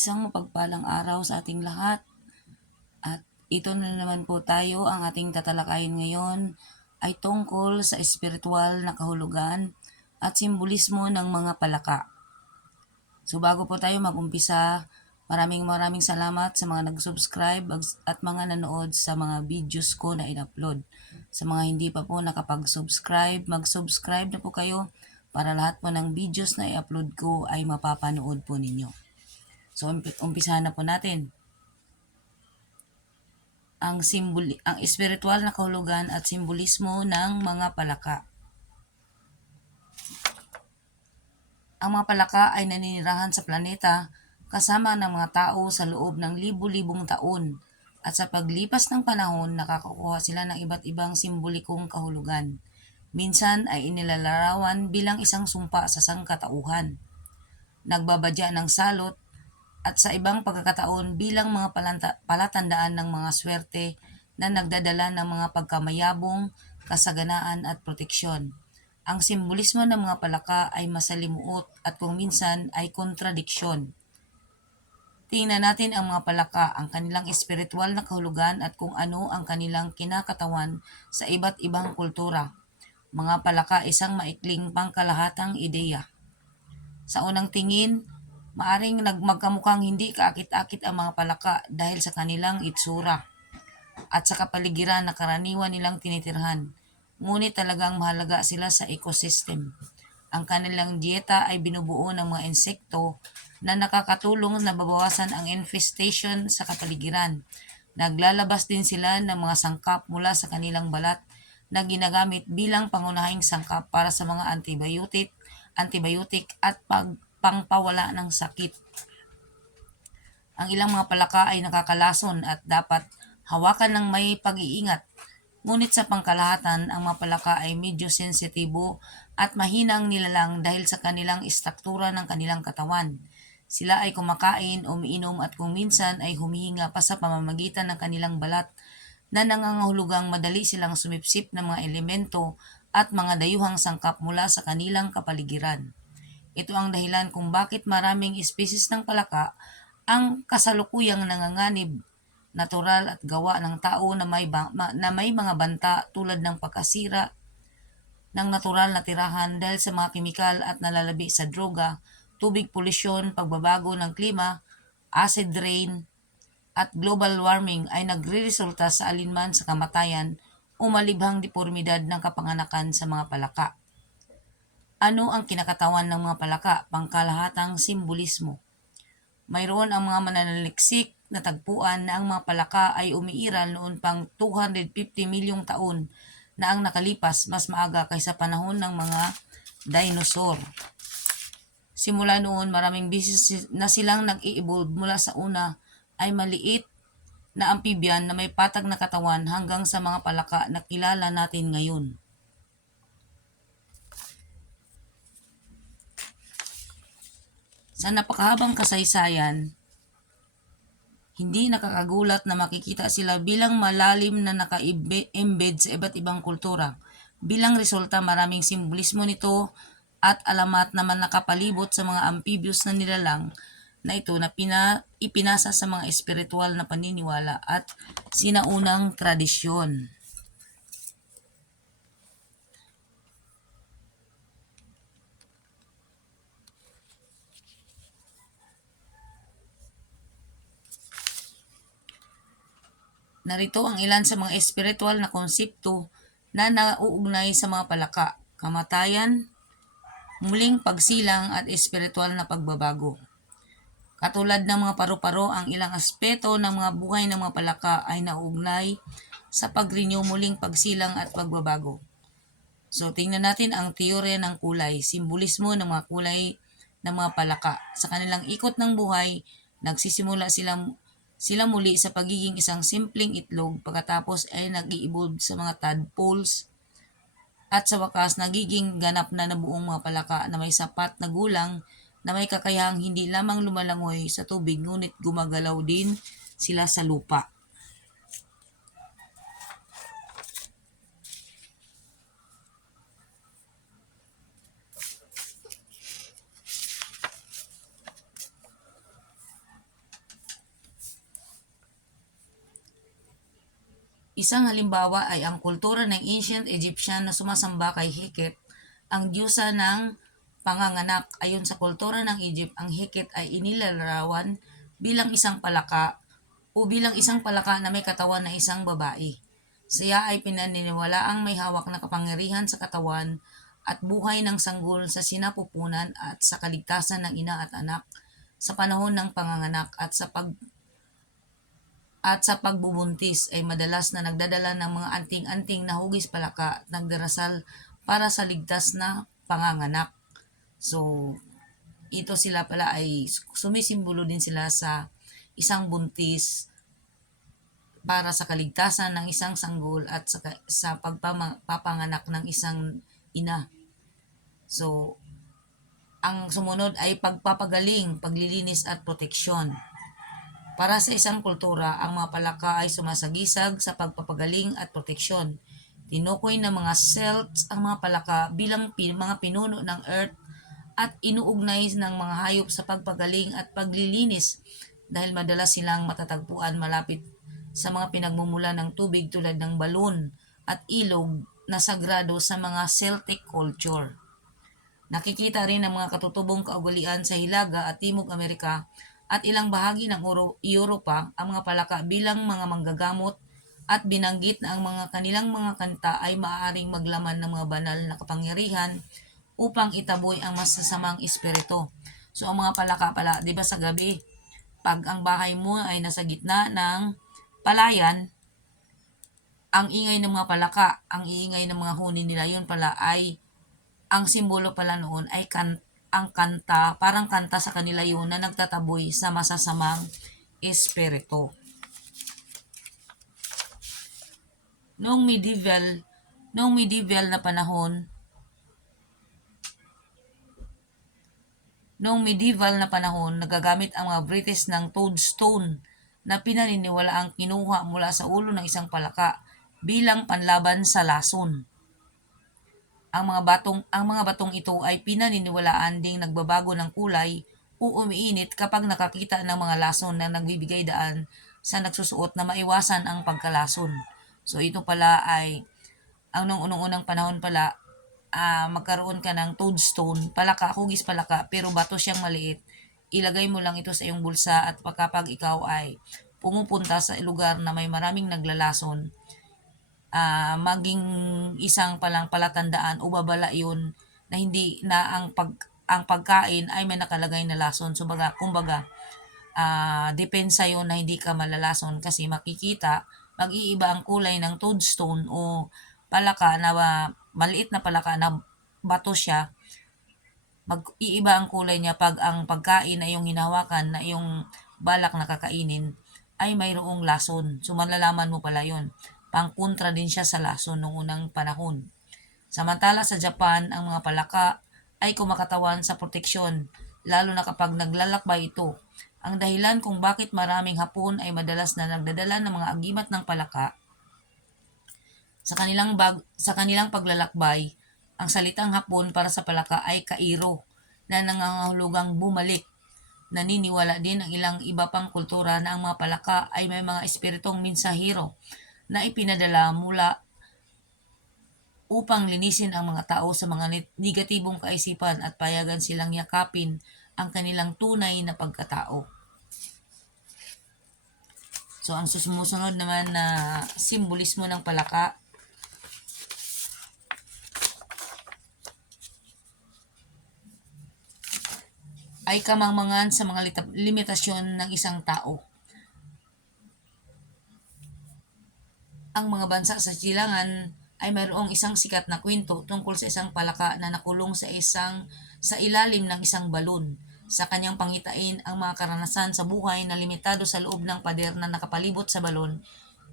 Isang mapagpalang araw sa ating lahat at ito na naman po tayo, ang ating tatalakayin ngayon ay tungkol sa espiritual na kahulugan at simbolismo ng mga palaka. So bago po tayo mag-umpisa, maraming salamat sa mga nag-subscribe at mga nanood sa mga videos ko na in-upload. Sa mga hindi pa po nakapag-subscribe, mag-subscribe na po kayo para lahat po ng videos na i-upload ko ay mapapanood po ninyo. So umpisahan na po natin. Ang espiritual na kahulugan at simbolismo ng mga palaka. Ang mga palaka ay naninirahan sa planeta kasama ng mga tao sa loob ng libu-libong taon at sa paglipas ng panahon nakakakuha sila ng iba't ibang simbolikong kahulugan. Minsan ay inilalarawan bilang isang sumpa sa sangkatauhan, nagbabadya ng salot at sa ibang pagkakataon bilang mga palatandaan ng mga swerte na nagdadala ng mga pagkamayabong, kasaganaan at proteksyon. Ang simbolismo ng mga palaka ay masalimuot at kung minsan ay kontradiksyon. Tingnan natin ang mga palaka, ang kanilang espiritual na kahulugan at kung ano ang kanilang kinakatawan sa iba't ibang kultura. Mga palaka isang maikling pangkalahatang ideya. Sa unang tingin, maaring magkamukhang hindi kaakit-akit ang mga palaka dahil sa kanilang itsura at sa kapaligiran na karaniwan nilang tinitirhan. Ngunit talagang mahalaga sila sa ecosystem. Ang kanilang dieta ay binubuo ng mga insekto na nakakatulong na babawasan ang infestation sa kapaligiran. Naglalabas din sila ng mga sangkap mula sa kanilang balat na ginagamit bilang pangunahing sangkap para sa mga antibiotic at pangpawala ng sakit. Ang ilang mga palaka ay nakakalason at dapat hawakan ng may pag-iingat. Ngunit sa pangkalahatan, ang mga palaka ay medyo sensitibo at mahinang nilalang dahil sa kanilang istruktura ng kanilang katawan. Sila ay kumakain, umiinom at kung minsan ay humihinga pa sa pamamagitan ng kanilang balat na nangangahulugang madali silang sumipsip ng mga elemento at mga dayuhang sangkap mula sa kanilang kapaligiran. Ito ang dahilan kung bakit maraming especies ng palaka ang kasalukuyang nanganganib, natural at gawa ng tao na may mga banta tulad ng pagkasira ng natural na tirahan dahil sa mga kemikal at nalalabi sa droga, tubig polusyon, pagbabago ng klima, acid rain, at global warming ay nagreresulta sa alinman sa kamatayan o malibhang depormidad ng kapanganakan sa mga palaka. Ano ang kinakatawan ng mga palaka? Pangkalahatang simbolismo. Mayroon ang mga mananaliksik na tagpuan na ang mga palaka ay umiiral noon pang 250 milyong taon na ang nakalipas mas maaga kaysa panahon ng mga dinosaur. Simula noon, maraming beses na silang nag-i-evolve mula sa una ay maliit na amphibian na may patag na katawan hanggang sa mga palaka na kilala natin ngayon. Sa napakahabang kasaysayan, hindi nakakagulat na makikita sila bilang malalim na naka-embed sa iba't ibang kultura. Bilang resulta, maraming simbolismo nito at alamat naman nakapalibot sa mga amphibious na nilalang na ito na ipinasa sa mga espiritual na paniniwala at sinaunang tradisyon. Narito ang ilan sa mga espiritual na konsepto na nauugnay sa mga palaka: kamatayan, muling pagsilang at espiritual na pagbabago. Katulad ng mga paru-paro, ang ilang aspeto ng mga buhay ng mga palaka ay nauugnay sa pag-renew, muling pagsilang at pagbabago. So tingnan natin ang teorya ng kulay, simbolismo ng mga kulay ng mga palaka. Sa kanilang ikot ng buhay, nagsisimula sila muli sa pagiging isang simpleng itlog, pagkatapos ay nag-i-evolve sa mga tadpoles at sa wakas nagiging ganap na nabuong mga palaka na may sapat na gulang na may kakayahang hindi lamang lumalangoy sa tubig ngunit gumagalaw din sila sa lupa. Isang halimbawa ay ang kultura ng ancient Egyptian na sumasamba kay Heket, ang diyosa ng panganganak. Ayon sa kultura ng Egypt, ang Heket ay inilalarawan bilang isang palaka o bilang isang palaka na may katawan na isang babae. Siya ay pinaniniwalaang may hawak na kapangyarihan sa katawan at buhay ng sanggol sa sinapupunan at sa kaligtasan ng ina at anak sa panahon ng panganganak at sa pagbubuntis ay madalas na nagdadala ng mga anting-anting na hugis palaka at nagdarasal para sa ligtas na panganganak. So, ito sila pala ay sumisimbolo din sila sa isang buntis para sa kaligtasan ng isang sanggol at sa pagpapanganak ng isang ina. So, ang sumunod ay pagpapagaling, paglilinis at proteksyon. Para sa isang kultura, ang mga palaka ay sumasagisag sa pagpapagaling at proteksyon. Tinukoy ng mga Celts ang mga palaka bilang mga pinuno ng earth at inuugnay ng mga hayop sa pagpagaling at paglilinis dahil madalas silang matatagpuan malapit sa mga pinagmumula ng tubig tulad ng balon at ilog na sagrado sa mga Celtic culture. Nakikita rin ang mga katutubong kaugalian sa Hilaga at Timog Amerika at ilang bahagi ng Europa ang mga palaka bilang mga manggagamot at binanggit na ang mga kanilang mga kanta ay maaaring maglaman ng mga banal na kapangyarihan upang itaboy ang masasamang espiritu. So ang mga palaka pala, 'di ba sa gabi, pag ang bahay mo ay nasa gitna ng palayan, ang ingay ng mga palaka, ang iingay ng mga huni nila, yun pala ay ang simbolo pala noon ay ang kanta, parang kanta sa kanila yun na nagtataboy sa masasamang espiritu. Noong medieval na panahon, nagagamit ang mga British ng toadstone na pinaniniwala ang kinuha mula sa ulo ng isang palaka bilang panlaban sa lason. Ang mga batong ito ay pinaniniwalaan ding nagbabago ng kulay o umiinit kapag nakakita ng mga lason na nagbibigay daan sa nagsusuot na maiwasan ang pagkalason. So ito pala ay ang nung unang panahon pala, magkaroon ka ng toadstone, palaka, hugis palaka, pero bato siyang maliit. Ilagay mo lang ito sa iyong bulsa at kapag ikaw ay pumupunta sa lugar na may maraming naglalason, maging isang palang palatandaan o babala yun na hindi na ang pagkain ay may nakalagay na lason. So kumbaga, depensa yun na hindi ka malalason kasi makikita, mag-iiba ang kulay ng toadstone o palaka na maliit na palaka na bato siya, mag-iiba ang kulay niya pag ang pagkain na yung hinawakan na yung balak na kakainin ay mayroong lason. So malalaman mo pala yun. Pangkontra din siya sa lason noong unang panahon. Samantala sa Japan, ang mga palaka ay kumakatawan sa proteksyon, lalo na kapag naglalakbay ito. Ang dahilan kung bakit maraming Hapon ay madalas na nagdadala ng mga agimat ng palaka sa kanilang paglalakbay. Ang salitang Hapon para sa palaka ay kairo na nangangahulugang bumalik. Naniniwala din ang ilang iba pang kultura na ang mga palaka ay may mga espiritong mensahero na ipinadala mula upang linisin ang mga tao sa mga negatibong kaisipan at payagan silang yakapin ang kanilang tunay na pagkatao. So, ang sumusunod naman na simbolismo ng palaka ay kamangmangan sa mga limitasyon ng isang tao. Ang mga bansa sa silangan ay mayroong isang sikat na kwento tungkol sa isang palaka na nakulong sa ilalim ng isang balon. Sa kanyang pangitain ang mga karanasan sa buhay na limitado sa loob ng pader na nakapalibot sa balon,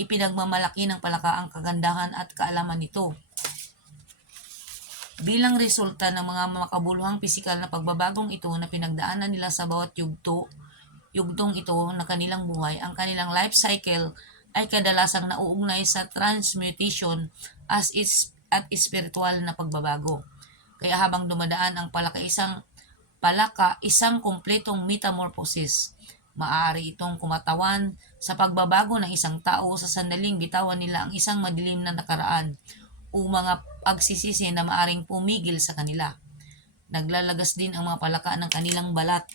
ipinagmamalaki ng palaka ang kagandahan at kaalaman nito. Bilang resulta ng mga makabuluhang pisikal na pagbabagong ito na pinagdaanan nila sa bawat yugtong ito na kanilang buhay, ang kanilang life cycle ay kadalasang nauugnay sa transmutation at espiritual na pagbabago. Kaya habang dumadaan ang palaka, isang kumpletong metamorphosis. Maaari itong kumatawan sa pagbabago ng isang tao sa sandaling bitawan nila ang isang madilim na nakaraan o mga pagsisisi na maaring pumigil sa kanila. Naglalagas din ang mga palaka ng kanilang balat.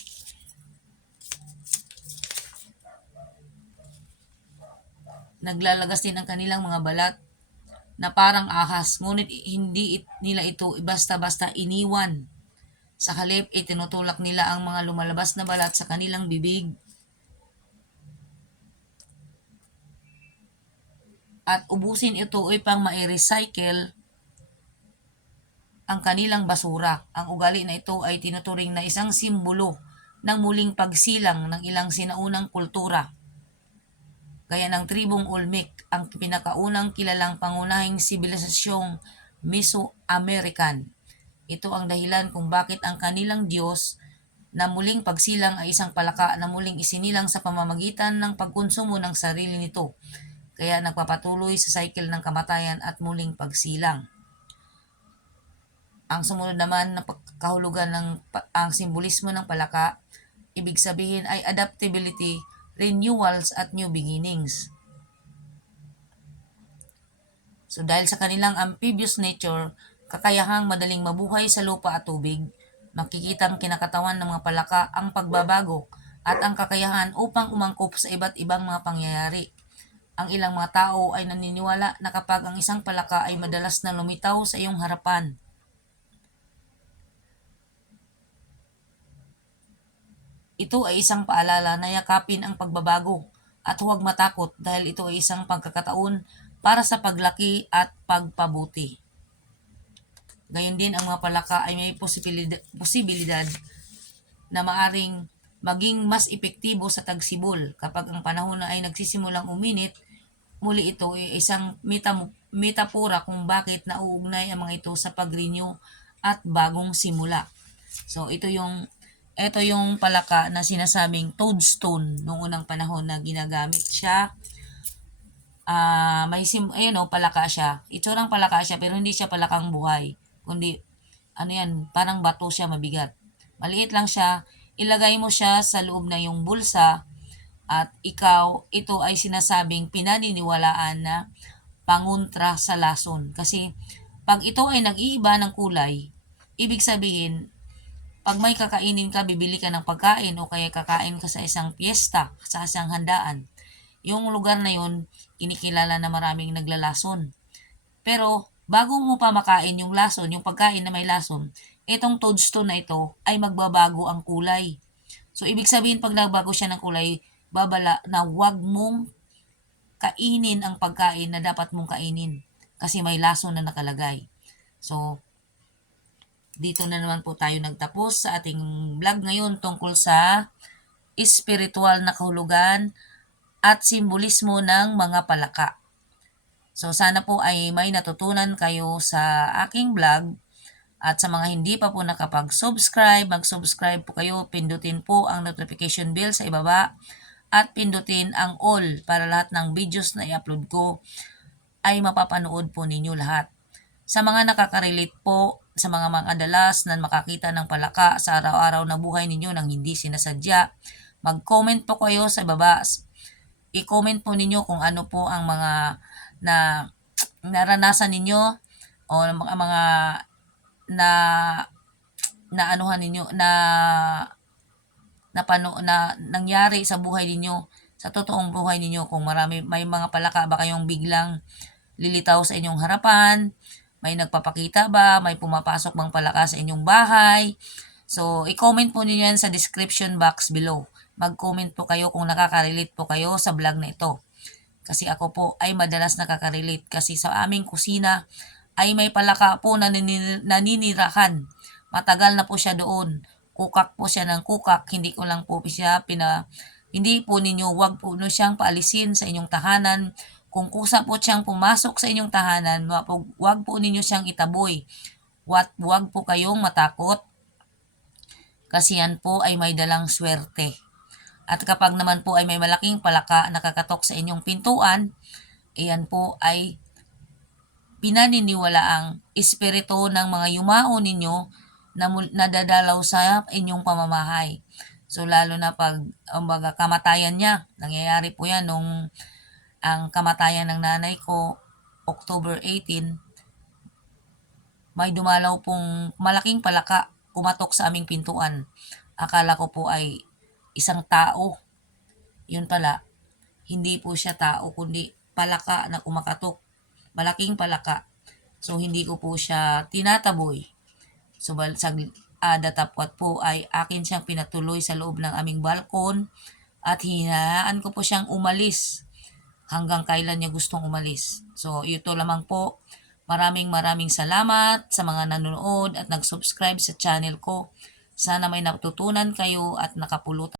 Naglalagas din ang kanilang mga balat na parang ahas, ngunit hindi nila ito basta-basta iniwan. Sa halip, itinutulak nila ang mga lumalabas na balat sa kanilang bibig at ubusin ito upang ma-recycle ang kanilang basura. Ang ugali na ito ay tinuturing na isang simbolo ng muling pagsilang ng ilang sinaunang kultura, gaya ng tribong Olmec, ang pinakaunang kilalang pangunahing sibilisasyong Mesoamerican. Ito ang dahilan kung bakit ang kanilang Diyos na muling pagsilang ay isang palaka na muling isinilang sa pamamagitan ng pagkonsumo ng sarili nito, kaya nagpapatuloy sa cycle ng kamatayan at muling pagsilang. Ang sumunod naman na kahulugan ng ang simbolismo ng palaka, ibig sabihin ay adaptability, renewals at new beginnings. So dahil sa kanilang amphibious nature, kakayahang madaling mabuhay sa lupa at tubig, makikitang kinakatawan ng mga palaka ang pagbabago at ang kakayahan upang umangkop sa iba't ibang mga pangyayari. Ang ilang mga tao ay naniniwala na kapag ang isang palaka ay madalas na lumitaw sa iyong harapan, ito ay isang paalala na yakapin ang pagbabago at huwag matakot dahil ito ay isang pagkakataon para sa paglaki at pagpabuti. Gayon din ang mga palaka ay may posibilidad na maaring maging mas epektibo sa tagsibol kapag ang panahon na ay nagsisimulang uminit. Muli ito ay isang metapora kung bakit nauugnay ang mga ito sa pag-renew at bagong simula. So ito yung palaka na sinasabing toadstone noong unang panahon na ginagamit siya. Palaka siya. Itsurang palaka siya pero hindi siya palakang buhay, kundi parang bato siya, mabigat. Maliit lang siya, ilagay mo siya sa loob na yung bulsa at ito ay sinasabing pinaniniwalaan na pangontra sa lason. Kasi pag ito ay nag-iiba ng kulay, ibig sabihin, pag may kakainin ka, bibili ka ng pagkain o kaya kakain ka sa isang piyesta, sa isang handaan, yung lugar na yun, kinikilala na maraming naglalason. Pero bago mo pa makain yung lason, yung pagkain na may lason, itong toadstone na ito ay magbabago ang kulay. So ibig sabihin pag nagbago siya ng kulay, babala na wag mong kainin ang pagkain na dapat mong kainin kasi may lason na nakalagay. So dito na naman po tayo nagtapos sa ating vlog ngayon tungkol sa espiritual na kahulugan at simbolismo ng mga palaka. So sana po ay may natutunan kayo sa aking vlog at sa mga hindi pa po nakapag-subscribe, mag-subscribe po kayo, pindutin po ang notification bell sa ibaba at pindutin ang all para lahat ng videos na i-upload ko ay mapapanood po ninyo lahat. Sa mga nakaka-relate po, sa mga dalas na makakita ng palaka sa araw-araw na buhay ninyo nang hindi sinasadya, mag-comment po kayo sa baba. I-comment po ninyo kung ano po ang mga na naranasan ninyo o mga na naanuhan ninyo na nangyari sa buhay ninyo, sa totoong buhay ninyo, kung may mga palaka ba kayong biglang lilitaw sa inyong harapan, may nagpapakita ba, may pumapasok bang palaka sa inyong bahay. So i-comment po niyo yan sa description box below. Mag-comment po kayo kung nakaka-relate po kayo sa vlog na ito. Kasi ako po ay madalas nakaka-relate kasi sa aming kusina ay may palaka po na naninirahan. Matagal na po siya doon. Kukak po siya ng kukak. Hindi ko lang po siya hindi po ninyo, wag po siyang paalisin sa inyong tahanan. Kung kusa po siyang pumasok sa inyong tahanan, wag po ninyo siyang itaboy. Wag po kayong matakot kasi yan po ay may dalang swerte. At kapag naman po ay may malaking palaka nakakatok sa inyong pintuan, iyan po ay pinaniniwalaang espiritu ng mga yumao ninyo na nadadalaw sa inyong pamamahay. So So lalo na pag kumbaga kamatayan niya, nangyayari po 'yan nung ang kamatayan ng nanay ko October 18, may dumalaw pong malaking palaka kumatok sa aming pintuan. Akala ko po ay isang tao. Yun pala, hindi po siya tao kundi palaka na kumakatok. Malaking palaka. So hindi ko po siya tinataboy. So datapwat po ay akin siyang pinatuloy sa loob ng aming balkon at hinayaan ko po siyang umalis hanggang kailan niya gustong umalis. So ito lamang po. Maraming salamat sa mga nanonood at nag-subscribe sa channel ko. Sana may natutunan kayo at nakapulutan